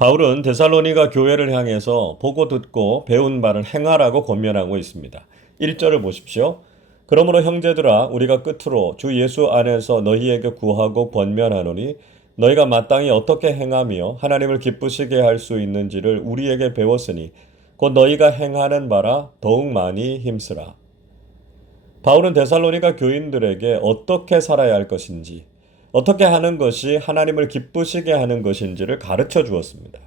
바울은 데살로니가 교회를 향해서 보고 듣고 배운 바를 행하라고 권면하고 있습니다. 1절을 보십시오. 그러므로 형제들아 우리가 끝으로 주 예수 안에서 너희에게 구하고 권면하노니 너희가 마땅히 어떻게 행하며 하나님을 기쁘시게 할 수 있는지를 우리에게 배웠으니 곧 너희가 행하는 바라 더욱 많이 힘쓰라. 바울은 데살로니가 교인들에게 어떻게 살아야 할 것인지, 어떻게 하는 것이 하나님을 기쁘시게 하는 것인지를 가르쳐 주었습니다.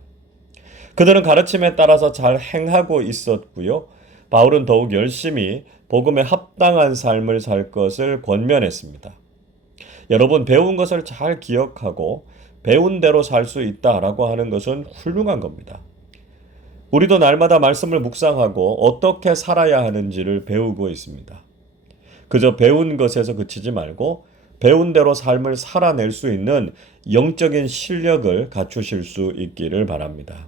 그들은 가르침에 따라서 잘 행하고 있었고요. 바울은 더욱 열심히 복음에 합당한 삶을 살 것을 권면했습니다. 여러분, 배운 것을 잘 기억하고 배운 대로 살 수 있다라고 하는 것은 훌륭한 겁니다. 우리도 날마다 말씀을 묵상하고 어떻게 살아야 하는지를 배우고 있습니다. 그저 배운 것에서 그치지 말고 배운 대로 삶을 살아낼 수 있는 영적인 실력을 갖추실 수 있기를 바랍니다.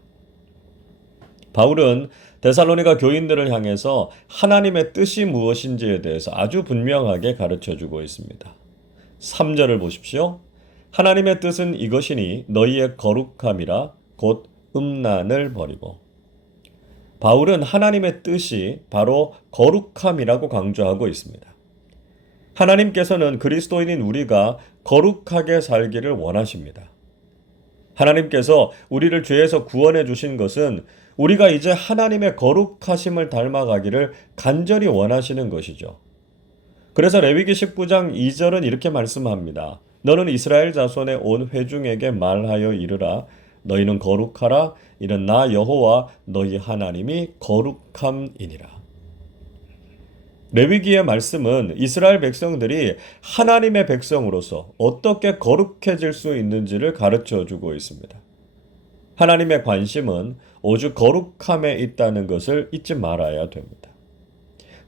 바울은 데살로니가 교인들을 향해서 하나님의 뜻이 무엇인지에 대해서 아주 분명하게 가르쳐 주고 있습니다. 3절을 보십시오. 하나님의 뜻은 이것이니 너희의 거룩함이라 곧 음란을 버리고. 바울은 하나님의 뜻이 바로 거룩함이라고 강조하고 있습니다. 하나님께서는 그리스도인인 우리가 거룩하게 살기를 원하십니다. 하나님께서 우리를 죄에서 구원해 주신 것은 우리가 이제 하나님의 거룩하심을 닮아가기를 간절히 원하시는 것이죠. 그래서 레위기 19장 2절은 이렇게 말씀합니다. 너는 이스라엘 자손의 온 회중에게 말하여 이르라. 너희는 거룩하라. 이는 나 여호와 너희 하나님이 거룩함이니라. 레위기의 말씀은 이스라엘 백성들이 하나님의 백성으로서 어떻게 거룩해질 수 있는지를 가르쳐 주고 있습니다. 하나님의 관심은 오직 거룩함에 있다는 것을 잊지 말아야 됩니다.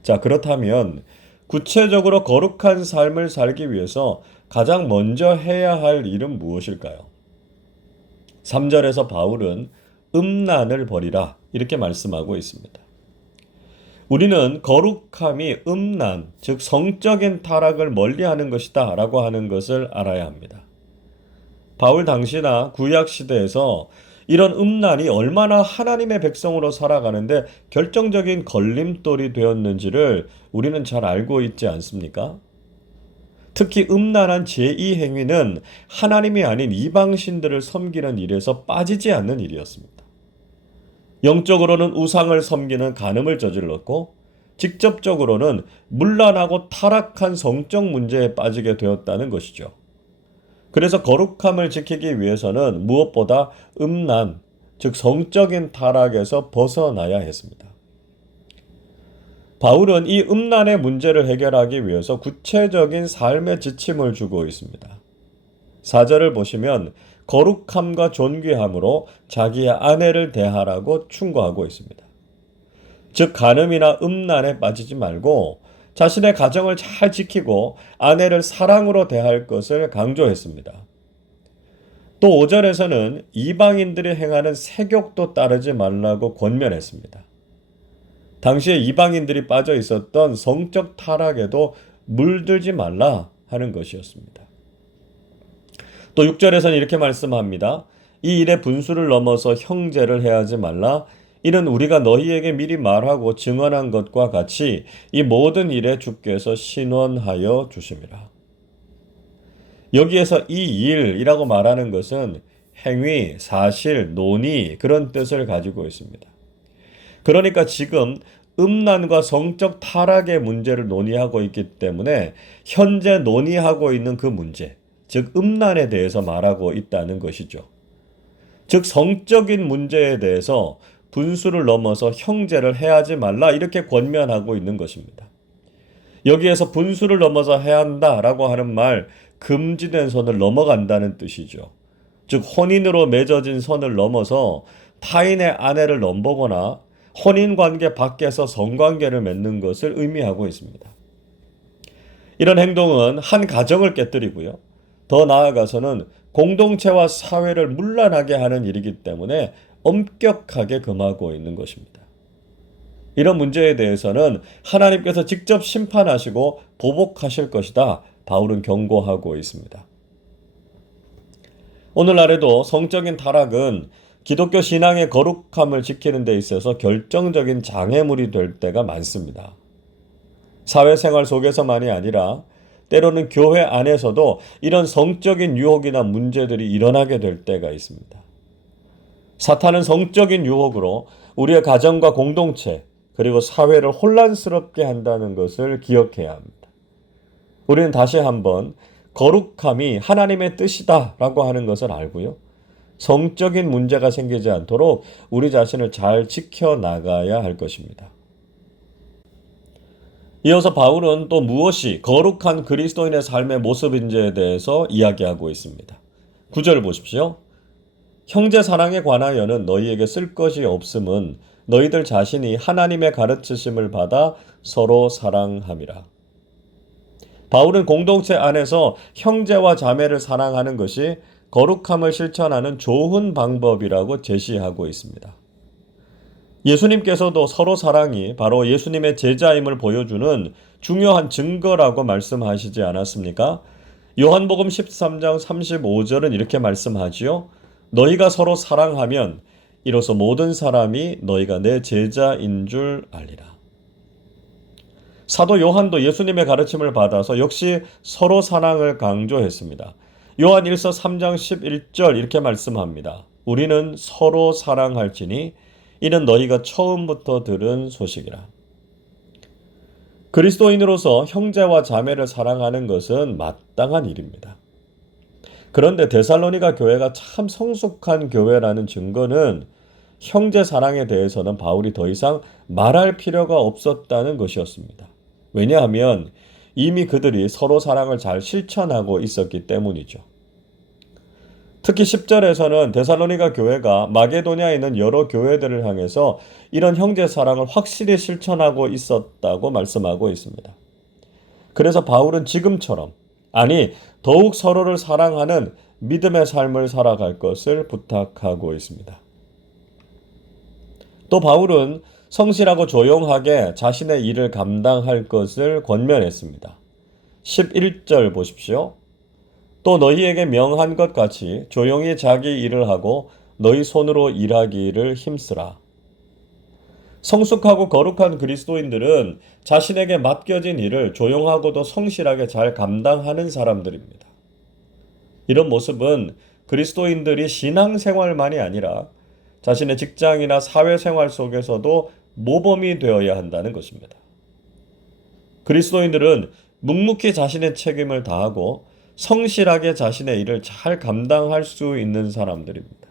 자, 그렇다면 구체적으로 거룩한 삶을 살기 위해서 가장 먼저 해야 할 일은 무엇일까요? 3절에서 바울은 음란을 버리라 이렇게 말씀하고 있습니다. 우리는 거룩함이 음란, 즉 성적인 타락을 멀리하는 것이다 라고 하는 것을 알아야 합니다. 바울 당시나 구약 시대에서 이런 음란이 얼마나 하나님의 백성으로 살아가는데 결정적인 걸림돌이 되었는지를 우리는 잘 알고 있지 않습니까? 특히 음란한 제2 행위는 하나님이 아닌 이방신들을 섬기는 일에서 빠지지 않는 일이었습니다. 영적으로는 우상을 섬기는 간음을 저질렀고 직접적으로는 문란하고 타락한 성적 문제에 빠지게 되었다는 것이죠. 그래서 거룩함을 지키기 위해서는 무엇보다 음란, 즉 성적인 타락에서 벗어나야 했습니다. 바울은 이 음란의 문제를 해결하기 위해서 구체적인 삶의 지침을 주고 있습니다. 4절을 보시면 거룩함과 존귀함으로 자기의 아내를 대하라고 충고하고 있습니다. 즉 간음이나 음란에 빠지지 말고 자신의 가정을 잘 지키고 아내를 사랑으로 대할 것을 강조했습니다. 또 5절에서는 이방인들이 행하는 세욕도 따르지 말라고 권면했습니다. 당시에 이방인들이 빠져 있었던 성적 타락에도 물들지 말라 하는 것이었습니다. 또 6절에서는 이렇게 말씀합니다. 이 일의 분수를 넘어서 형제를 해하지 말라. 이는 우리가 너희에게 미리 말하고 증언한 것과 같이 이 모든 일에 주께서 신원하여 주심이라. 여기에서 이 일이라고 말하는 것은 행위, 사실, 논의 그런 뜻을 가지고 있습니다. 그러니까 지금 음란과 성적 타락의 문제를 논의하고 있기 때문에 현재 논의하고 있는 그 문제, 즉 음란에 대해서 말하고 있다는 것이죠. 즉 성적인 문제에 대해서 분수를 넘어서 형제를 해하지 말라 이렇게 권면하고 있는 것입니다. 여기에서 분수를 넘어서 해야 한다라고 하는 말, 금지된 선을 넘어간다는 뜻이죠. 즉 혼인으로 맺어진 선을 넘어서 타인의 아내를 넘보거나 혼인관계 밖에서 성관계를 맺는 것을 의미하고 있습니다. 이런 행동은 한 가정을 깨뜨리고요. 더 나아가서는 공동체와 사회를 문란하게 하는 일이기 때문에 엄격하게 금하고 있는 것입니다. 이런 문제에 대해서는 하나님께서 직접 심판하시고 보복하실 것이다. 바울은 경고하고 있습니다. 오늘날에도 성적인 타락은 기독교 신앙의 거룩함을 지키는 데 있어서 결정적인 장애물이 될 때가 많습니다. 사회생활 속에서만이 아니라 때로는 교회 안에서도 이런 성적인 유혹이나 문제들이 일어나게 될 때가 있습니다. 사탄은 성적인 유혹으로 우리의 가정과 공동체 그리고 사회를 혼란스럽게 한다는 것을 기억해야 합니다. 우리는 다시 한번 거룩함이 하나님의 뜻이다라고 하는 것을 알고요. 성적인 문제가 생기지 않도록 우리 자신을 잘 지켜나가야 할 것입니다. 이어서 바울은 또 무엇이 거룩한 그리스도인의 삶의 모습인지에 대해서 이야기하고 있습니다. 9절 보십시오. 형제 사랑에 관하여는 너희에게 쓸 것이 없음은 너희들 자신이 하나님의 가르치심을 받아 서로 사랑함이라. 바울은 공동체 안에서 형제와 자매를 사랑하는 것이 거룩함을 실천하는 좋은 방법이라고 제시하고 있습니다. 예수님께서도 서로 사랑이 바로 예수님의 제자임을 보여주는 중요한 증거라고 말씀하시지 않았습니까? 요한복음 13장 35절은 이렇게 말씀하지요. 너희가 서로 사랑하면 이로써 모든 사람이 너희가 내 제자인 줄 알리라. 사도 요한도 예수님의 가르침을 받아서 역시 서로 사랑을 강조했습니다. 요한 1서 3장 11절 이렇게 말씀합니다. 우리는 서로 사랑할지니 이는 너희가 처음부터 들은 소식이라. 그리스도인으로서 형제와 자매를 사랑하는 것은 마땅한 일입니다. 그런데 데살로니가 교회가 참 성숙한 교회라는 증거는 형제 사랑에 대해서는 바울이 더 이상 말할 필요가 없었다는 것이었습니다. 왜냐하면 이미 그들이 서로 사랑을 잘 실천하고 있었기 때문이죠. 특히 10절에서는 데살로니가 교회가 마게도냐에 있는 여러 교회들을 향해서 이런 형제 사랑을 확실히 실천하고 있었다고 말씀하고 있습니다. 그래서 바울은 지금처럼 아니 더욱 서로를 사랑하는 믿음의 삶을 살아갈 것을 부탁하고 있습니다. 또 바울은 성실하고 조용하게 자신의 일을 감당할 것을 권면했습니다. 11절 보십시오. 또 너희에게 명한 것 같이 조용히 자기 일을 하고 너희 손으로 일하기를 힘쓰라. 성숙하고 거룩한 그리스도인들은 자신에게 맡겨진 일을 조용하고도 성실하게 잘 감당하는 사람들입니다. 이런 모습은 그리스도인들이 신앙생활만이 아니라 자신의 직장이나 사회생활 속에서도 모범이 되어야 한다는 것입니다. 그리스도인들은 묵묵히 자신의 책임을 다하고 성실하게 자신의 일을 잘 감당할 수 있는 사람들입니다.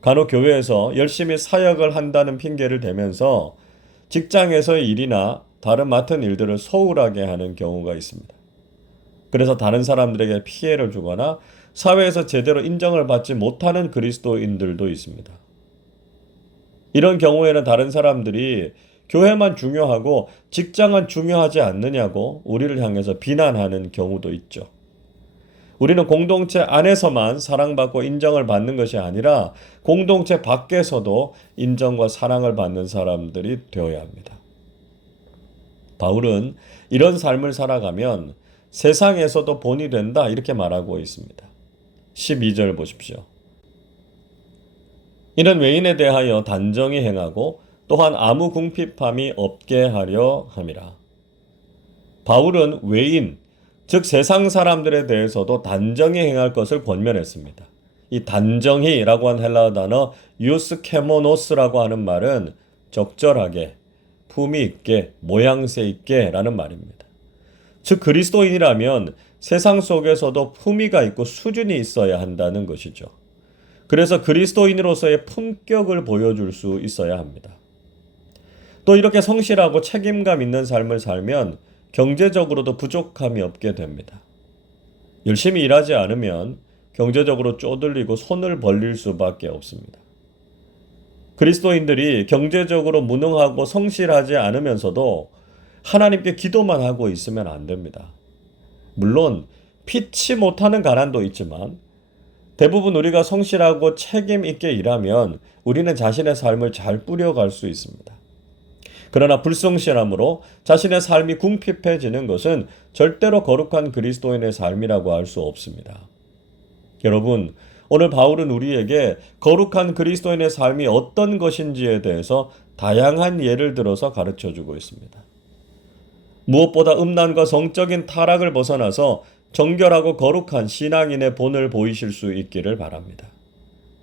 간혹 교회에서 열심히 사역을 한다는 핑계를 대면서 직장에서의 일이나 다른 맡은 일들을 소홀하게 하는 경우가 있습니다. 그래서 다른 사람들에게 피해를 주거나 사회에서 제대로 인정을 받지 못하는 그리스도인들도 있습니다. 이런 경우에는 다른 사람들이 교회만 중요하고 직장은 중요하지 않느냐고 우리를 향해서 비난하는 경우도 있죠. 우리는 공동체 안에서만 사랑받고 인정을 받는 것이 아니라 공동체 밖에서도 인정과 사랑을 받는 사람들이 되어야 합니다. 바울은 이런 삶을 살아가면 세상에서도 본이 된다 이렇게 말하고 있습니다. 12절 보십시오. 이는 외인에 대하여 단정히 행하고 또한 아무 궁핍함이 없게 하려 함이라. 바울은 외인, 즉 세상 사람들에 대해서도 단정히 행할 것을 권면했습니다. 이 단정히라고 한 헬라어 단어 유스케모노스라고 하는 말은 적절하게, 품위 있게, 모양새 있게 라는 말입니다. 즉 그리스도인이라면 세상 속에서도 품위가 있고 수준이 있어야 한다는 것이죠. 그래서 그리스도인으로서의 품격을 보여줄 수 있어야 합니다. 또 이렇게 성실하고 책임감 있는 삶을 살면 경제적으로도 부족함이 없게 됩니다. 열심히 일하지 않으면 경제적으로 쪼들리고 손을 벌릴 수밖에 없습니다. 그리스도인들이 경제적으로 무능하고 성실하지 않으면서도 하나님께 기도만 하고 있으면 안 됩니다. 물론 피치 못하는 가난도 있지만 대부분 우리가 성실하고 책임 있게 일하면 우리는 자신의 삶을 잘 꾸려갈 수 있습니다. 그러나 불성실함으로 자신의 삶이 궁핍해지는 것은 절대로 거룩한 그리스도인의 삶이라고 할 수 없습니다. 여러분, 오늘 바울은 우리에게 거룩한 그리스도인의 삶이 어떤 것인지에 대해서 다양한 예를 들어서 가르쳐 주고 있습니다. 무엇보다 음란과 성적인 타락을 벗어나서 정결하고 거룩한 신앙인의 본을 보이실 수 있기를 바랍니다.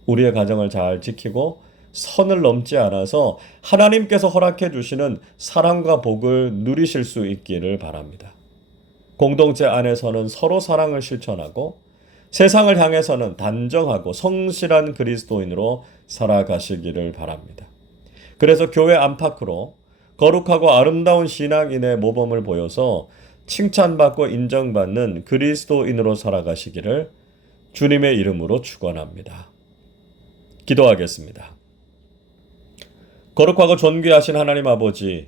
우리의 가정을 잘 지키고 선을 넘지 않아서 하나님께서 허락해 주시는 사랑과 복을 누리실 수 있기를 바랍니다. 공동체 안에서는 서로 사랑을 실천하고 세상을 향해서는 단정하고 성실한 그리스도인으로 살아가시기를 바랍니다. 그래서 교회 안팎으로 거룩하고 아름다운 신앙인의 모범을 보여서 칭찬받고 인정받는 그리스도인으로 살아가시기를 주님의 이름으로 축원합니다. 기도하겠습니다. 거룩하고 존귀하신 하나님 아버지,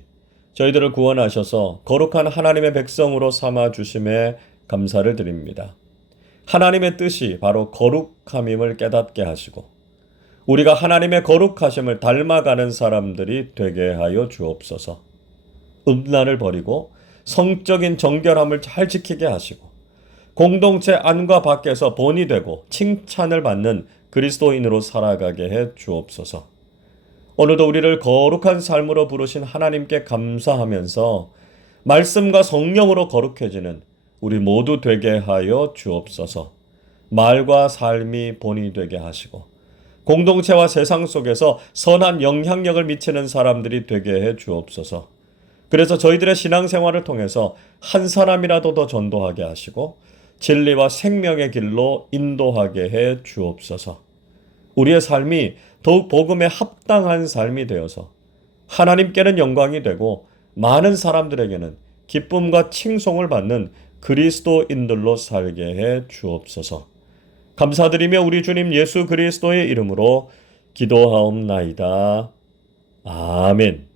저희들을 구원하셔서 거룩한 하나님의 백성으로 삼아 주심에 감사를 드립니다. 하나님의 뜻이 바로 거룩함임을 깨닫게 하시고 우리가 하나님의 거룩하심을 닮아가는 사람들이 되게 하여 주옵소서. 음란을 버리고 성적인 정결함을 잘 지키게 하시고 공동체 안과 밖에서 본이 되고 칭찬을 받는 그리스도인으로 살아가게 해 주옵소서. 오늘도 우리를 거룩한 삶으로 부르신 하나님께 감사하면서 말씀과 성령으로 거룩해지는 우리 모두 되게 하여 주옵소서. 말과 삶이 본이 되게 하시고 공동체와 세상 속에서 선한 영향력을 미치는 사람들이 되게 해 주옵소서. 그래서 저희들의 신앙생활을 통해서 한 사람이라도 더 전도하게 하시고 진리와 생명의 길로 인도하게 해 주옵소서. 우리의 삶이 더욱 복음에 합당한 삶이 되어서 하나님께는 영광이 되고 많은 사람들에게는 기쁨과 칭송을 받는 그리스도인들로 살게 해 주옵소서. 감사드리며 우리 주님 예수 그리스도의 이름으로 기도하옵나이다. 아멘.